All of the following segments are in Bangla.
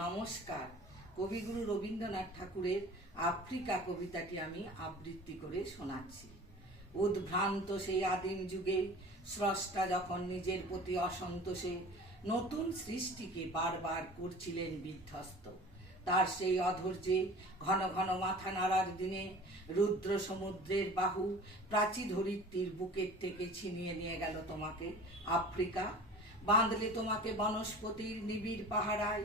নমস্কার। কবিগুরু রবীন্দ্রনাথ ঠাকুরের আফ্রিকা কবিতাটি আমি আবৃত্তি করে শোনাচ্ছি। উদ্ভ্রান্ত সেই আদিম যুগে, স্রষ্টা যখন নিজের প্রতি অসন্তোষে, নতুন সৃষ্টিকে বারবার করছিলেন বিধ্বস্ত। তার সেই অধৈর্যে, ঘন ঘন মাথা নাড়ার দিনে, রুদ্র সমুদ্রের বাহু প্রাচী ধরিত্রীর বুকের থেকে ছিনিয়ে নিয়ে গেল তোমাকে আফ্রিকা। বাঁধলে তোমাকে বনস্পতির নিবিড় পাহারায়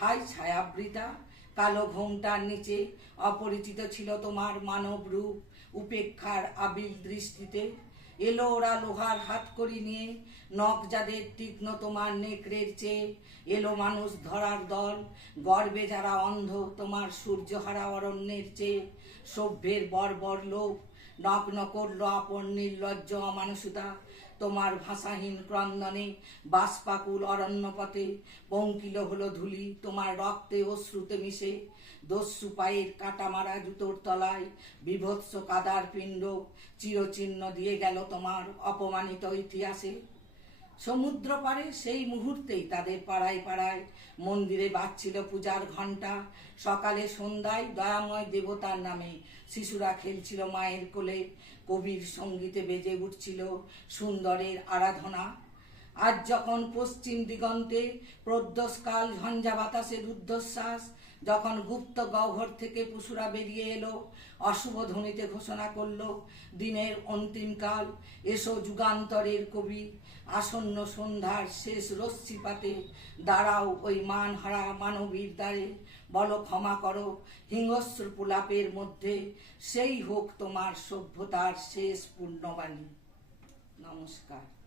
হাই ছায়াবৃতা, কালো ঘোমটার নিচে অপরিচিত ছিল তোমার মানব রূপ, উপেক্ষার আবিল দৃষ্টিতে। এলো ওরা লোহার হাত করি নিয়ে নখ যাদের তীক্ষ্ণ তোমার নেকড়ের চেয়ে। এলো মানুষ ধরার দল, গর্বে যারা অন্ধ তোমার সূর্যহারা অরণ্যের চেয়ে। সভ্যের বর্বর লোক নগ্ন করল আপন নির্লজ্জ অমানুষতা। তোমার ভাষাহীন ক্রন্দনে বাষ্পাকুল অরণ্যপথে পঙ্কিল হলো ধুলি, তোমার রক্তে অশ্রুতে মিশে দস্যু পায়ের কাটা মারা জুতোর তলায় বিভৎস কাদার পিণ্ড চিরচিহ্ন দিয়ে গেল তোমার অপমানিত ইতিহাসে। সমুদ্র পারে সেই মুহূর্তেই তাদের পাড়ায় পাড়ায় মন্দিরে বাজছিল পূজার ঘণ্টা। সকালে সন্ধ্যায় দয়াময় দেবতার নামে শিশুরা খেলছিল মায়ের কোলে। কবির সঙ্গীতে বেজে উঠছিল সুন্দরের আরাধনা। আজ যখন পশ্চিম দিগন্তে প্রদ্যোষকাল ঝঞ্ঝা বাতাসের রুদ্ধশ্বাস যখন গুপ্ত গহ্বর থেকে পশুরা বেরিয়ে এলো, অশুভ ধ্বনিতে ঘোষণা করল, দিনের অন্তিমকাল এসো যুগান্তরের কবি, আসন্ন সন্ধ্যার শেষ রশ্মিপাতে দাঁড়াও ওই মানহারা মানবীর দ্বারে, বলো ক্ষমা করো, হিংস্র প্রলাপের মধ্যে, সেই হোক তোমার সভ্যতার শেষ পূর্ণবাণী। নমস্কার।